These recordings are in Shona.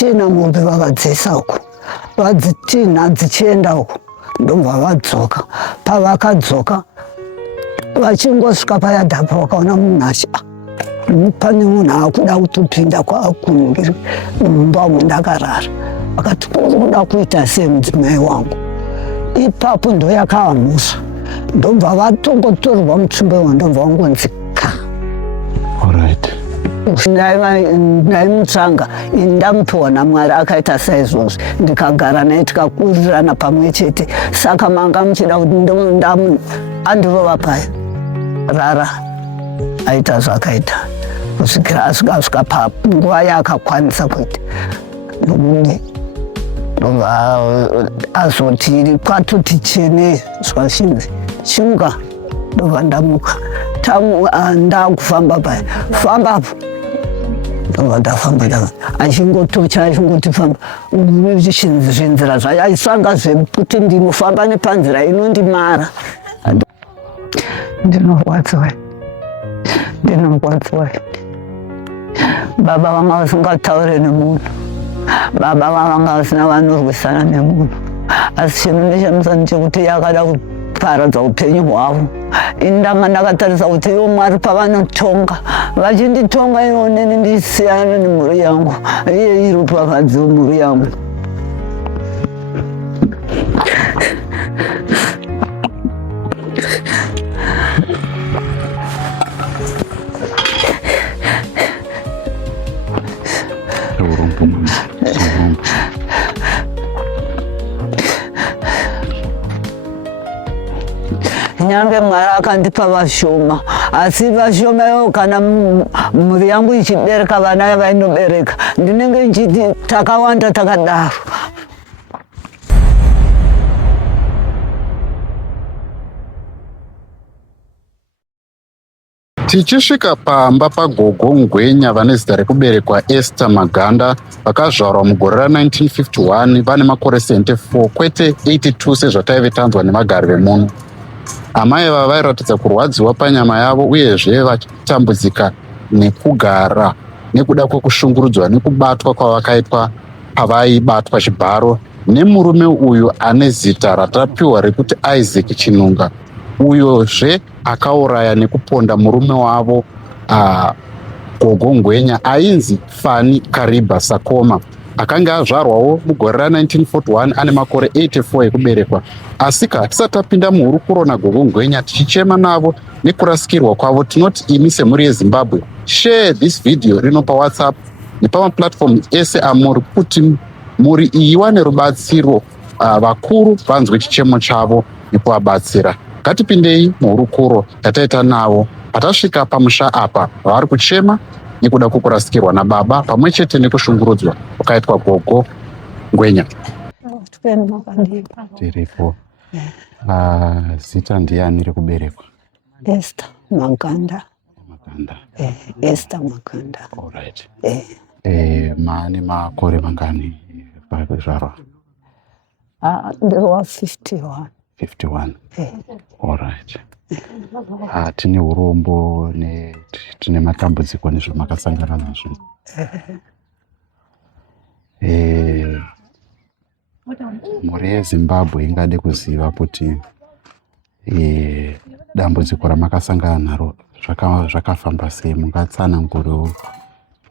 tina mombe vakadzisa uko vadzitina dzichienda uko ndobva vadzoka. Pavakadzoka vachingosvika paya dhapo vakaona munhu achi pane munhu akuda kutopinda kwakuningiri mumba umu ndakarara. Vakati kuda kuita sei mudzimai wangu? Ipapo ndo yakavamhusva ndobva vatongotorwa mutsvimbo iwo ndobva vangonzika. Ndaimutsvanga ndamupiwa naMwari akaita saizvozvo ndikagara naye tikakurirana pamwe chete. Saka manga muchida kuti andirova paya rara aita zvakaita kusvikira asvika panguva yaakakwanisa kuita nomumwe azoti kwatoti chene zvashinzi chimuka ndobva ndamuka ndakufamba paya fambapo ndobva ndafamba achingotocha achingoti famba zvinzira zvayo aisvanga zvekuti ndinofamba nepanzira inondimara. Ndinorwadziwa baba vanga vasingataure nemunhu, baba vanga vasina vanorwisana nemunhu, asi chinhu nechemusana chekuti yakada kuparadza upenyu hwavo. Indanga ndakatarisa kuti ivo Mwari pavanotonga vachinditonga ivo neni ndisiyana nemhuri yangu, iye iri pakadzi wemhuri yangu. Nyange Mwari akandipa vashoma, asi vashoma ivo kana mhuri yangu ichibereka vana vainobereka ndinenge nchiti takawanda takadaro. Tichisvika pamba paGogo Ngwenya vane zita rekuberekwa Esther Maganda vakazvarwa mugore ra1951 vane makore 74 kwete 82 sezvataive tanzwa nemagari vemuno. Amai ava vairatidza kurwadziwa panyama yavo uyezve vachitambudzika nekugara nekuda kwekushungurudzwa nekubatwa kwavakaitwa pavaibatwa chibharo nemurume uyu ane zita ratapiwa rekuti Isaac Chinunga, uyozve akauraya nekuponda murume wavo Gogo Ngwenya ainzi Fani Kariba Sakoma. Akanga azvarwawo mugore ra1941 ane makore 84 ekuberekwa. Asika tisati tapinda muhurukuro naGogo Ngwenya tichichema navo nekurasikirwa kwavo, tinoti imi semhuri yeZimbabwe share this video rino paWhatsApp nepamaplatform ese amuri kuti mhuri iyi iwane rubatsiro, vakuru vanzwe chichemo chavo nekuvabatsira. Ngatipindei muhurukuro yataita navo patasvika pamusha apa vari kuchema nekuda kwokurasikirwa nababa pamwe chete nekushungurudzwa kwakaitwa Gogo Ngwenya. Tiripo. Zita ndiani rekuberekwa? Esther Maganda. Maganda. Esther Maganda. All right. Maane makore mangani pakuzvarwa? Ndiriwa 51. 51. All right. Tine urombo tine matambudziko nezvo makasangana nazvo. Mhuri yeZimbabwe ingade kuziva kuti dambudziko ramakasangana naro zvakafamba sei, mungatsanangurawo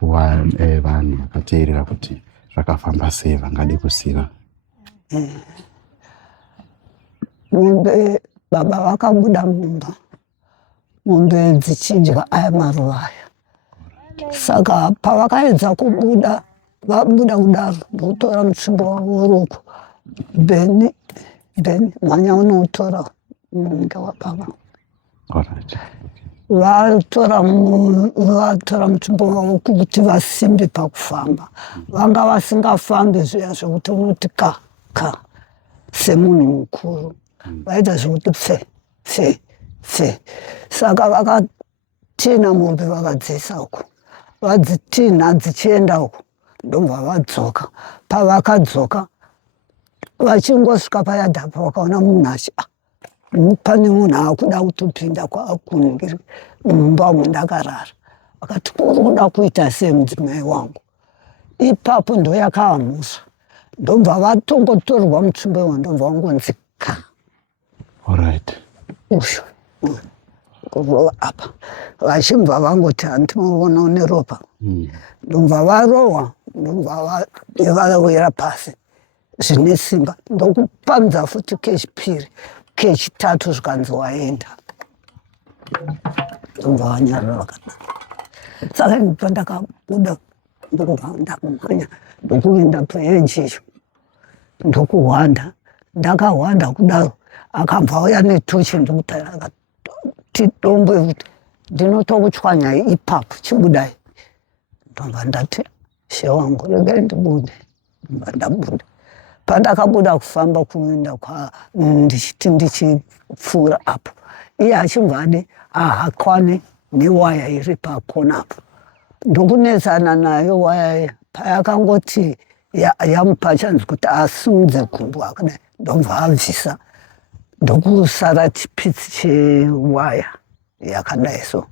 vanhu vakateerera kuti zvakafamba sei vangade kuziva. Baba vakabuda mumba, mombe dzichinjwa aya maruva aya. Saka pavakaedza kubuda, vabuda kudaro ndotora mutsvimbo wavo woruoko bheni mwanya unotora munenge wababa. Vatora mutsvimbo wavo kuti vasimbe pakufamba. Vanga vasingafambi zviya zvekuti unoti ka semunhu mukuru. Vaita zvekuti pfe. Saka vakatina mombe vakadzisa uko. Vadzitina dzichienda uko ndobva vadzoka. Pavakadzoka vachingosvika paya dhapo vakaona munhu achi pane munhu akuda kutopinda kwakuningiri mumba umu ndakarara. Vakati kuda kuita sei mudzimai wangu? ipapu ndo yakahamuswa ndobva vatongotorwa mutsvimbo iwo ndobva wangonzika. Alright. Usho kurova apa vachibva vangoti handinoona une ropa ndobva varohwa ndobva vawira pasi zvine simba ndokupanza futi kechipiri kechitatu zvikanzi waenda ndobva vanyarara vakadaro. Saka pandakabuda ndobva ndakumhanya ndokuenda paeji iyo ndokuhwanda ndakahwanda kudaro akabva auya netochi ndokutaira akati dombo yekuti ndinotokuchwanya ipapu chibudai ndobva ndati she wangu regai ndibude ndobva ndabuda. Pandakabuda kufamba kuenda ndichiti ndichipfuura apo iye achibva ade ahakwane newaya iri pakona apo ndokunetsana nayo waya payakangoti yamupa chanzi kuti asimudze gumbo akadai ndobva abvisa ndokusara chipitsi chewaya yakadai so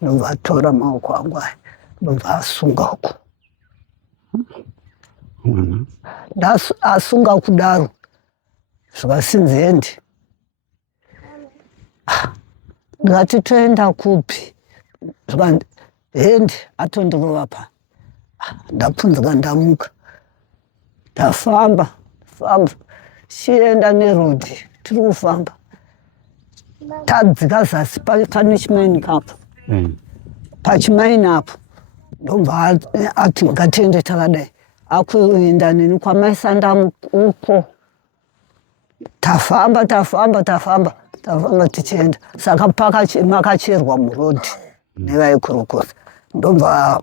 ndobva atora maoko angu aya ndobva asunga uko. Asunga kudaro zvikasinzi hendi ndikati toenda kupi zvikanzi hendi atondirova pa ndapfunzika ndamuka ndafamba chienda nerodhi tiri kufamba tadzika zasi pane chimaini kapo pachimaini apo ndobva ati ngatiende takadai akuenda neni kwamaisandamu uko tafamba tichienda saka makacherwa murodhi nevaikurokosa ndobva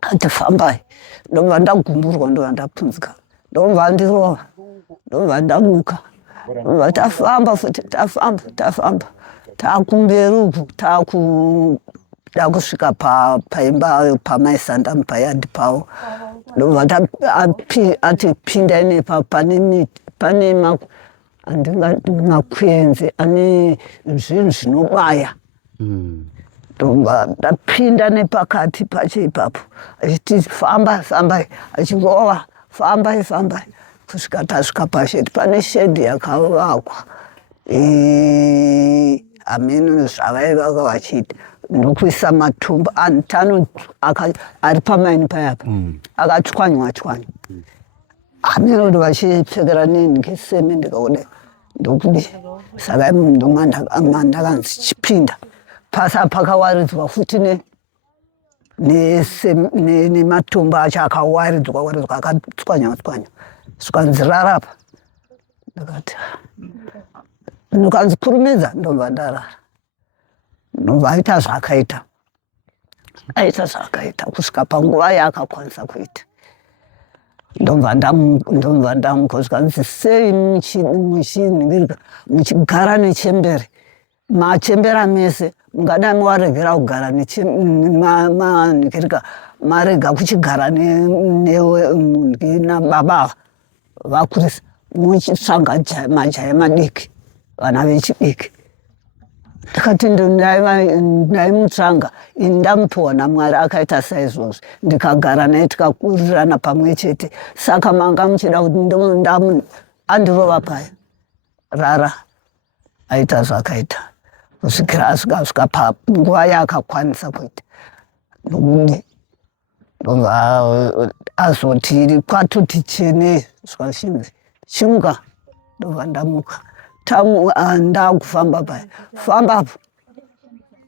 ati fambai ndobva ndagumburwa ndobva ndapfunzika ndobva ndirova ndobva ndamuka ndobva tafamba futi tafamba takumberi uku takuda kusvika paimba pamaisandamu payadhi pavo ndobva ati pindai nepa pane makwenzi ane zvinhu zvinobaya ndobva ndapinda nepakati pacho ipapo achiti fambai achirova fambai kusvika tasvika pashedi pane shedi yakavakwa hameno zvavaivaka vachiita ndokuisa matumba anhu 5 ari pamaini payapa akachwanywa hameno kuti vachipfekera neni ngeseme ndikakuda ndokudi saka mandakanzi chipinda pasa pakawaridzwa futi nematombo acho akawaridzwa akatswanywa zvikanzi rarapa ndakati ndokanzi kurumidza ndobva ndarara ndobva aita zvakaita kusvika panguva yaakakwanisa kuita ndobva ndamuka zvikanzi sei muchinhingirika muchigara nechembere machembera mese mungadai waregera kugara manhingirika marega kuchigara nababa vakurisa muchitsvanga majaya madiki vana vechidiki ndikati ndaimutsvanga ini ndamupiwa naMwari akaita saizvozvi ndikagara naye tikakurirana pamwe chete saka manga muchida kuti andirova paya rara aita zvakaita kusvikira asvika panguva yaakakwanisa kuita nokudi ndobva azoti kwatoti chene zvikashinzi chimuka ndobva ndamuka ndakufamba paya fambapo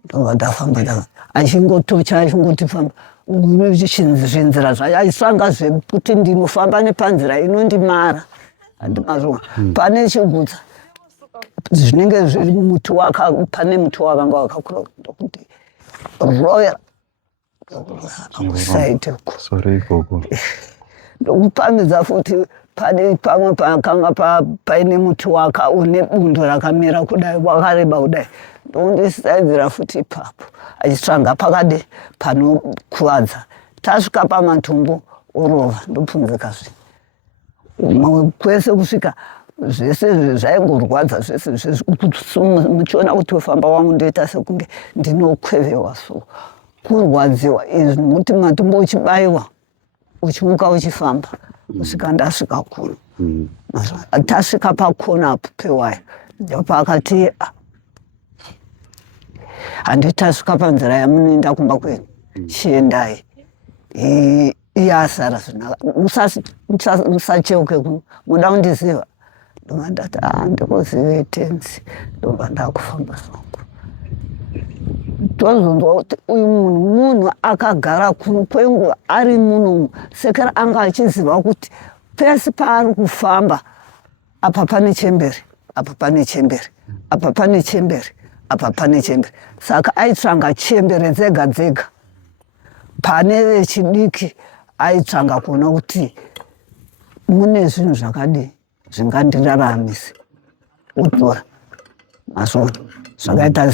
ndobva ndafamba achingotocha achingoti famba zvinzira zvacho aisvanga zvekuti ndinofamba nepanzira inondimara handimazvona pane chigutsa zvinenge zviri muti pane muti wakanga wakakura ndokuti royal kusaite uko ndokupamidza futi pane pamwe pakanga paine muti une bundo rakamera kudai wakareba kudai ndokundisaidzira futi ipapo achitsvanga pakade panokuvadza tasvika pamatombo orova ndopfunzikazve kwese kusvika zvese zvaingorwadza zvese muchiona kuti ufamba wangu ndoita sekunge ndinokwevewa so kurwadziwa izvi nokuti matombo uchibayiwa uchimuka uchifamba kusvika ndasvika kuno. Tasvika pakona apo pewaya ndopakati handi tasvika panzira yamunoenda kumba kwenu, chiendai iyasara zvinaka, musacheuke kuno, muda kundiziva. Ndobva ndati ndikuzive tenzi, ndobva ndakufamba zvangu. Tozonzwa kuti uyu munhu akagara kuno kwenguva ari muno, sekera anga achiziva kuti pese paari kufamba apa pane chemberi, apa pane chemberi, apa pane chemberi, apa pane chemberi. Saka aitsvanga chemberi dzega dzega. Pane vechidiki aitsvanga kuona kuti mune zvinhu zvakadii zvingandiraramisa, utora mazvona zvakaita